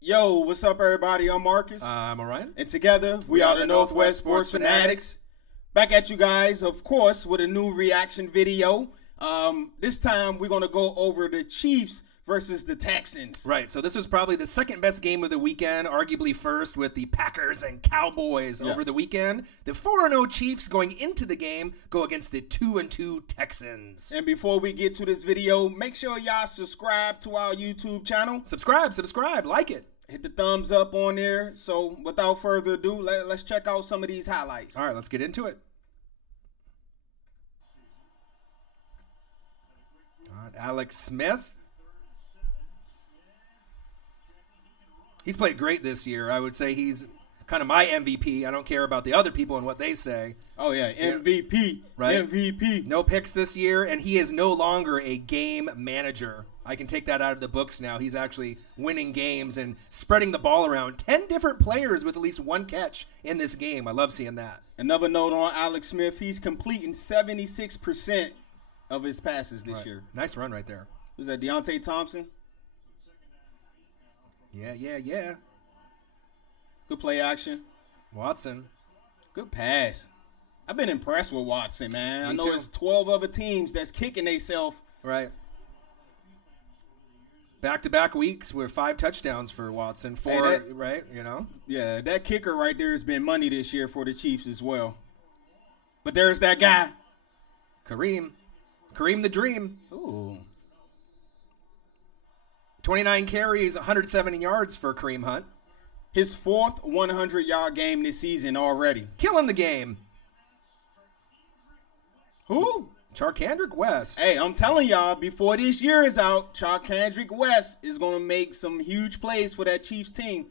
Yo, what's up, everybody? I'm Marcus. I'm Orion. And together, we are the Northwest Sports Fanatics. Back at you guys, of course, with a new reaction video. This time, we're going to go over the Chiefs versus the Texans. Right, so this was probably the second best game of the weekend, arguably first with the Packers and Cowboys over the weekend. The 4-0 Chiefs going into the game go against the 2-2 Texans. And before we get to this video, make sure y'all subscribe to our YouTube channel. Subscribe, like it. Hit the thumbs up on there. So without further ado, let's check out some of these highlights. All right, let's get into it. All right, Alex Smith. He's played great this year. I would say he's kind of my MVP. I don't care about the other people and what they say. Oh, yeah, MVP, right? MVP. No picks this year, and he is no longer a game manager. I can take that out of the books now. He's actually winning games and spreading the ball around. 10 different players with at least one catch in this game. I love seeing that. Another note on Alex Smith, he's completing 76% of his passes this year. Nice run right there. Was that Deontay Thompson? Yeah. Good play action. Watson. Good pass. I've been impressed with Watson, man. I know too. it's 12 other teams that's kicking themselves. Right. Back-to-back weeks with 5 touchdowns for Watson. 4, right? You know? Yeah, that kicker right there has been money this year for the Chiefs as well. But there's that guy. Kareem the Dream. Ooh. 29 carries, 170 yards for Kareem Hunt. His 4th 100-yard game this season already. Killing the game. Who? Charkandrick West. Hey, I'm telling y'all, before this year is out, Charkandrick West is going to make some huge plays for that Chiefs team.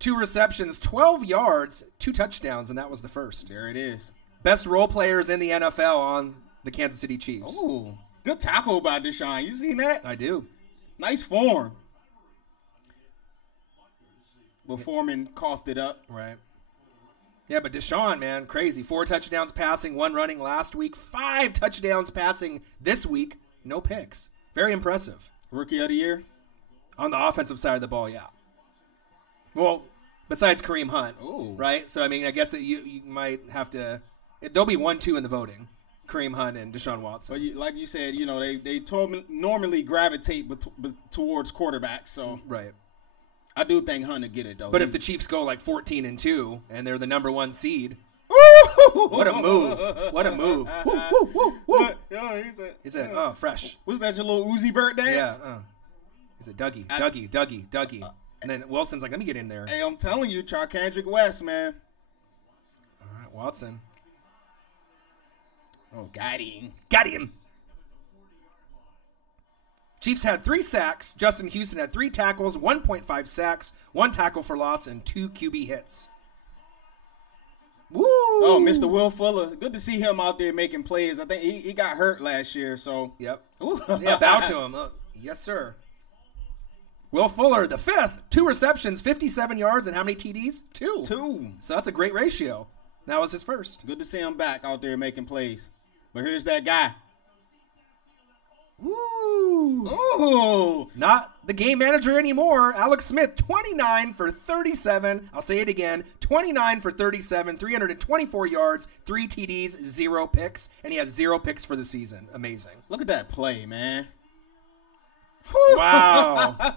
2 receptions, 12 yards, 2 touchdowns, and that was the first. There it is. Best role players in the NFL on the Kansas City Chiefs. Ooh, good tackle by Deshaun. You seen that? I do. Nice form. But Foreman coughed it up. Right. Yeah, but Deshaun, man, crazy. 4 touchdowns passing, 1 running last week. 5 touchdowns passing this week. No picks. Very impressive. Rookie of the year? On the offensive side of the ball, yeah. Well, besides Kareem Hunt. Ooh. Right? So, I mean, I guess that you might have to – there'll be 1-2 in the voting. Kareem Hunt and Deshaun Watson. But like you said, you know, they normally gravitate towards quarterbacks. So right. I do think Hunt will get it, though. But if the Chiefs go like 14-2 and they're the number 1 seed, what a move. What a move. Woo. He said, oh, fresh. Was that your little Uzi Vert dance? Yeah. He said, Dougie. And then Wilson's like, let me get in there. Hey, I'm telling you, Charkandrick West, man. All right, Watson. Oh, got him. Chiefs had 3 sacks. Justin Houston had 3 tackles, 1.5 sacks, 1 tackle for loss, and 2 QB hits. Woo! Oh, Mr. Will Fuller. Good to see him out there making plays. I think he got hurt last year, so. Yep. Ooh. Yeah, bow to him. Yes, sir. Will Fuller, the 5th, 2 receptions, 57 yards, and how many TDs? 2. 2. So that's a great ratio. That was his first. Good to see him back out there making plays. But here's that guy. Woo! Ooh! Not the game manager anymore. Alex Smith, 29 for 37. I'll say it again. 29 for 37, 324 yards, 3 TDs, 0 picks. And he has 0 picks for the season. Amazing. Look at that play, man. Wow.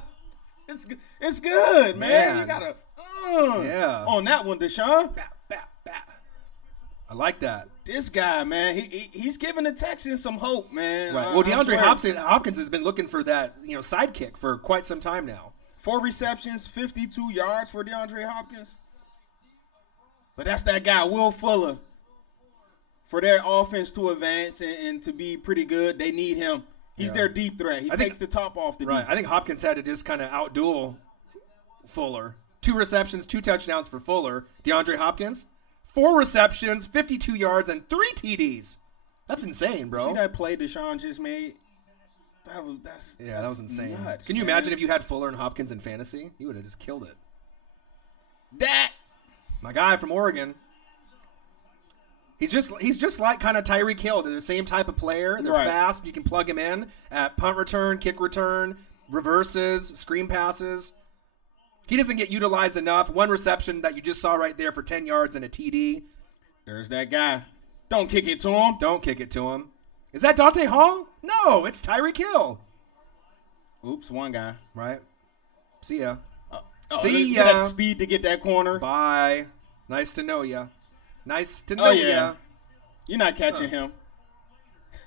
It's good, man. You got to on that one, Deshaun. I like that. This guy, man, he's giving the Texans some hope, man. Right. Well, DeAndre Hopkins has been looking for that, sidekick for quite some time now. 4 receptions, 52 yards for DeAndre Hopkins. But that's that guy, Will Fuller. For their offense to advance and to be pretty good, they need him. He's their deep threat. He takes the top off the deep. I think Hopkins had to just kind of outduel Fuller. 2 receptions, 2 touchdowns for Fuller. DeAndre Hopkins, 4 receptions, 52 yards, and 3 TDs. That's insane, bro. See that play Deshaun just made? That was insane. Nuts, Can you imagine if you had Fuller and Hopkins in fantasy? You would have just killed it. My guy from Oregon. He's just like kind of Tyreek Hill. They're the same type of player. They're fast. You can plug him in at punt return, kick return, reverses, screen passes. He doesn't get utilized enough. One reception that you just saw right there for 10 yards and a TD. There's that guy. Don't kick it to him. Don't kick it to him. Is that Dante Hall? No, it's Tyreek Hill. Oops, one guy. Right. See ya. See ya. That speed to get that corner. Bye. Nice to know ya. Nice to know ya. You're not catching him.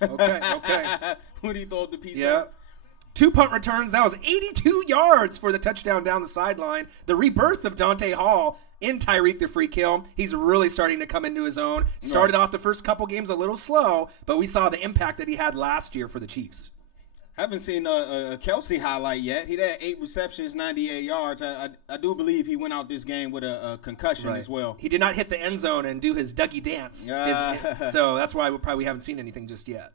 Okay. When he throw the piece up. 2 punt returns. That was 82 yards for the touchdown down the sideline. The rebirth of Dante Hall in Tyreek the Freak Hill. He's really starting to come into his own. Started off the first couple games a little slow, but we saw the impact that he had last year for the Chiefs. Haven't seen a Kelsey highlight yet. He had 8 receptions, 98 yards. I do believe he went out this game with a concussion as well. He did not hit the end zone and do his Dougie dance. So that's why we probably haven't seen anything just yet.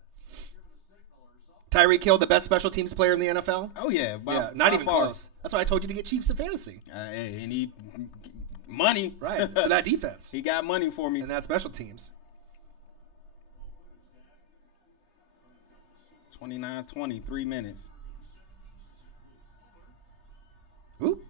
Tyreek Hill, the best special teams player in the NFL? Oh, yeah. Not even close. That's why I told you to get Chiefs in fantasy. And he money. Right, for that defense. He got money for me. And that special teams. 29-20, 3 minutes. Ooh,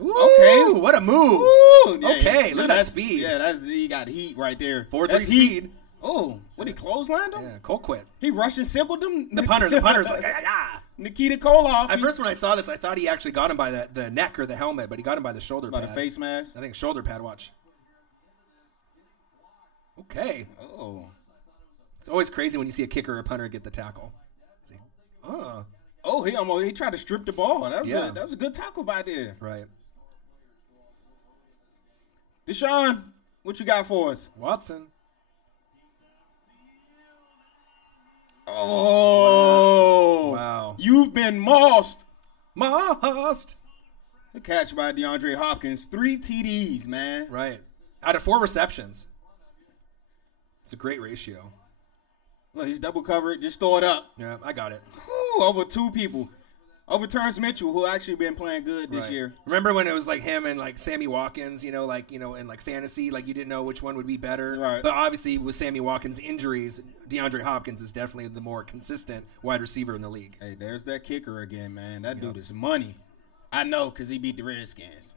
okay. What a move. Ooh, yeah, okay, look at that speed. Yeah, he got heat right there. 4-3 speed. Oh, what, he clotheslined him? Yeah, Cole quit. He Russian circled him? The punter's like, ah. Nikita Koloff. At first when I saw this, I thought he actually got him by the neck or the helmet, but he got him by the shoulder pad. By the face mask? I think shoulder pad, watch. Okay. Oh. It's always crazy when you see a kicker or a punter get the tackle. Oh, he tried to strip the ball. That was a good tackle by there. Right. Deshaun, what you got for us? Watson. Oh. Wow. You've been mossed. Mossed. The catch by DeAndre Hopkins. 3 TDs, man. Right. Out of 4 receptions. It's a great ratio. Look, he's double covered. Just throw it up. Yeah, I got it. Whew, over 2 people. Over Terrence Mitchell, who actually been playing good this year. Remember when it was like him and like Sammy Watkins, in like fantasy, like you didn't know which one would be better. Right. But obviously with Sammy Watkins' injuries, DeAndre Hopkins is definitely the more consistent wide receiver in the league. Hey, there's that kicker again, man. That dude is money. I know, because he beat the Redskins.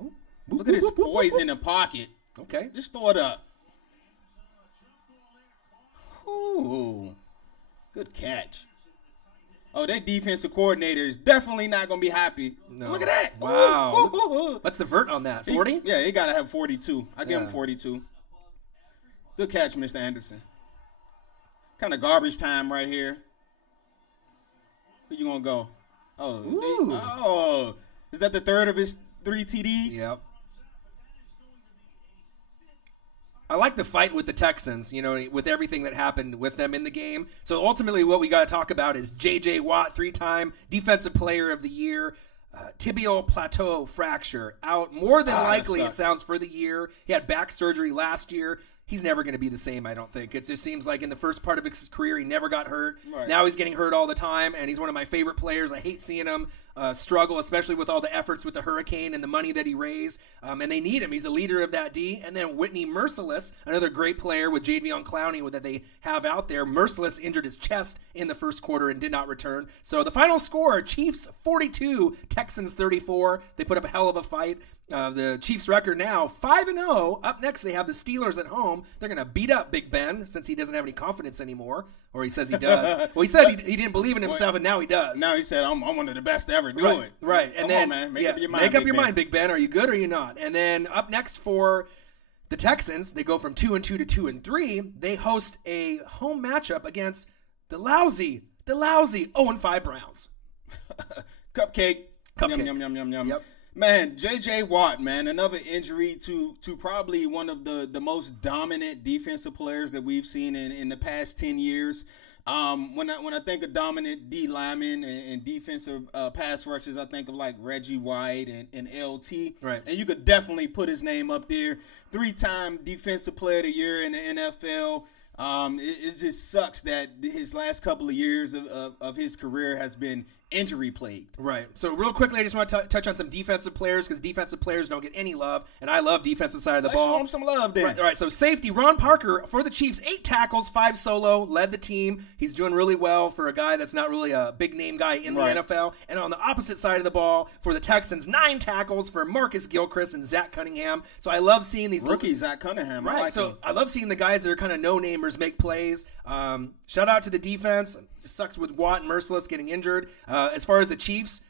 Oh. Look at his poise in the pocket. Okay. Just throw it up. Ooh. Good catch. Oh, that defensive coordinator is definitely not going to be happy. No. Look at that. Wow. Ooh. What's the vert on that? 40? Yeah, he got to have 42. I give him 42. Good catch, Mr. Anderson. Kind of garbage time right here. Where you going to go? Oh, is that the third of his 3 TDs? Yep. I like the fight with the Texans, with everything that happened with them in the game. So ultimately what we got to talk about is J.J. Watt, 3-time Defensive Player of the Year, tibial plateau fracture, out more than likely, it sounds, for the year. He had back surgery last year. He's never going to be the same, I don't think. It just seems like in the first part of his career, he never got hurt. Right. Now he's getting hurt all the time, and he's one of my favorite players. I hate seeing him struggle, especially with all the efforts with the Hurricane and the money that he raised. And they need him. He's the leader of that D. And then Whitney Merciless, another great player with Jadeveon Clowney that they have out there. Merciless injured his chest in the first quarter and did not return. So the final score, Chiefs 42, Texans 34. They put up a hell of a fight. The Chiefs record now 5-0. Up next, they have the Steelers at home. They're going to beat up Big Ben since he doesn't have any confidence anymore, or he says he does. Well, he said he didn't believe in himself, and now he does. Now he said, I'm one of the best to ever do it. Right. And then, come on, man. Make up your mind. Make up your mind, Big Ben. Are you good or are you not? And then up next for the Texans, they go from 2-2 to 2-3. They host a home matchup against the lousy 0-5 Browns. Cupcake. Yum. Yep. Man, J.J. Watt, man, another injury to probably one of the most dominant defensive players that we've seen in the past 10 years. When I think of dominant D linemen and defensive pass rushers, I think of like Reggie White and LT. Right. And you could definitely put his name up there. 3-time Defensive Player of the Year in the NFL. It just sucks that his last couple of years of his career has been injury plagued. Right. So real quickly, I just want to touch on some defensive players because defensive players don't get any love, and I love defensive side of the ball. Let's show them some love then. Right. So safety, Ron Parker for the Chiefs, 8 tackles, 5 solo, led the team. He's doing really well for a guy that's not really a big name guy in the NFL. And on the opposite side of the ball for the Texans, 9 tackles for Marcus Gilchrist and Zach Cunningham. So I love seeing these rookie Zach Cunningham. Right. Like so him. I love seeing the guys that are kind of no-namers make plays. Shout out to the defense. It sucks with Watt and Merciless getting injured. As far as the Chiefs,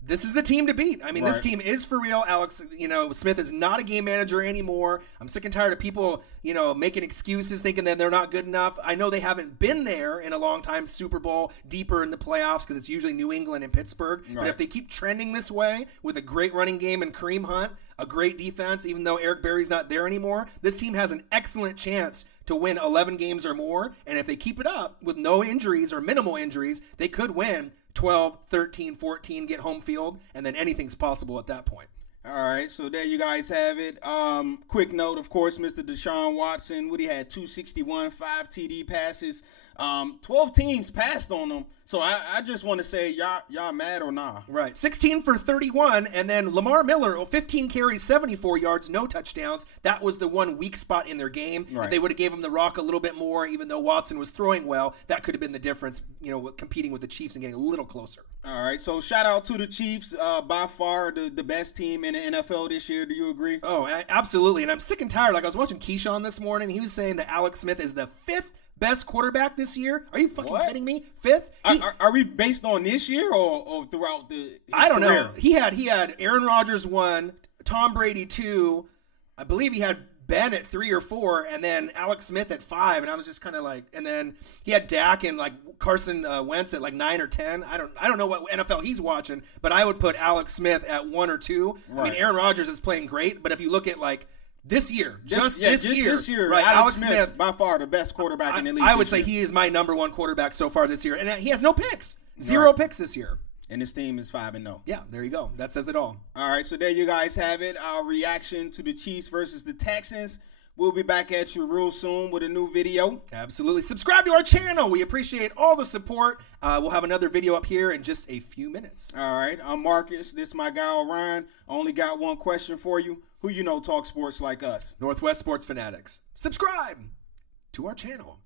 this is the team to beat. I mean, this team is for real. Alex, Smith is not a game manager anymore. I'm sick and tired of people, making excuses thinking that they're not good enough. I know they haven't been there in a long time, Super Bowl, deeper in the playoffs, because it's usually New England and Pittsburgh. Right. But if they keep trending this way with a great running game and Kareem Hunt, a great defense, even though Eric Berry's not there anymore, this team has an excellent chance to win 11 games or more. And if they keep it up with no injuries or minimal injuries, they could win 12, 13, 14, get home field, and then anything's possible at that point. All right, so there you guys have it. Quick note, of course, Mr. Deshaun Watson, what he had, 261, 5 TD passes. 12 teams passed on him. So I just want to say, y'all mad or nah? Right. 16 for 31, and then Lamar Miller, 15 carries, 74 yards, no touchdowns. That was the one weak spot in their game. Right. If they would have gave him the rock a little bit more, even though Watson was throwing well, that could have been the difference, competing with the Chiefs and getting a little closer. All right, so shout out to the Chiefs, by far the best team in the NFL this year. Do you agree? Oh, absolutely, and I'm sick and tired. Like, I was watching Keyshawn this morning. He was saying that Alex Smith is the 5th best quarterback this year. Are you fucking kidding me? 5th? Are we based on this year or throughout his I don't career? know. He had Aaron Rodgers 1, Tom Brady 2. I believe he had Ben at 3 or 4, and then Alex Smith at 5. And I was just kind of like, and then he had Dak and like Carson Wentz at like 9 or 10. I don't know what NFL he's watching, but I would put Alex Smith at 1 or 2. Right. I mean, Aaron Rodgers is playing great, but if you look at like this year, this year, right? Alex Smith, by far the best quarterback in the league. I would say he is my number 1 quarterback so far this year, and he has no picks, 0 picks this year. And his team is 5-0. Yeah, there you go. That says it all. All right, so there you guys have it. Our reaction to the Chiefs versus the Texans. We'll be back at you real soon with a new video. Absolutely. Subscribe to our channel. We appreciate all the support. We'll have another video up here in just a few minutes. All right, I'm Marcus. This is my guy, Orion. Only got one question for you. Who talk sports like us? Northwest Sports Fanatics. Subscribe to our channel.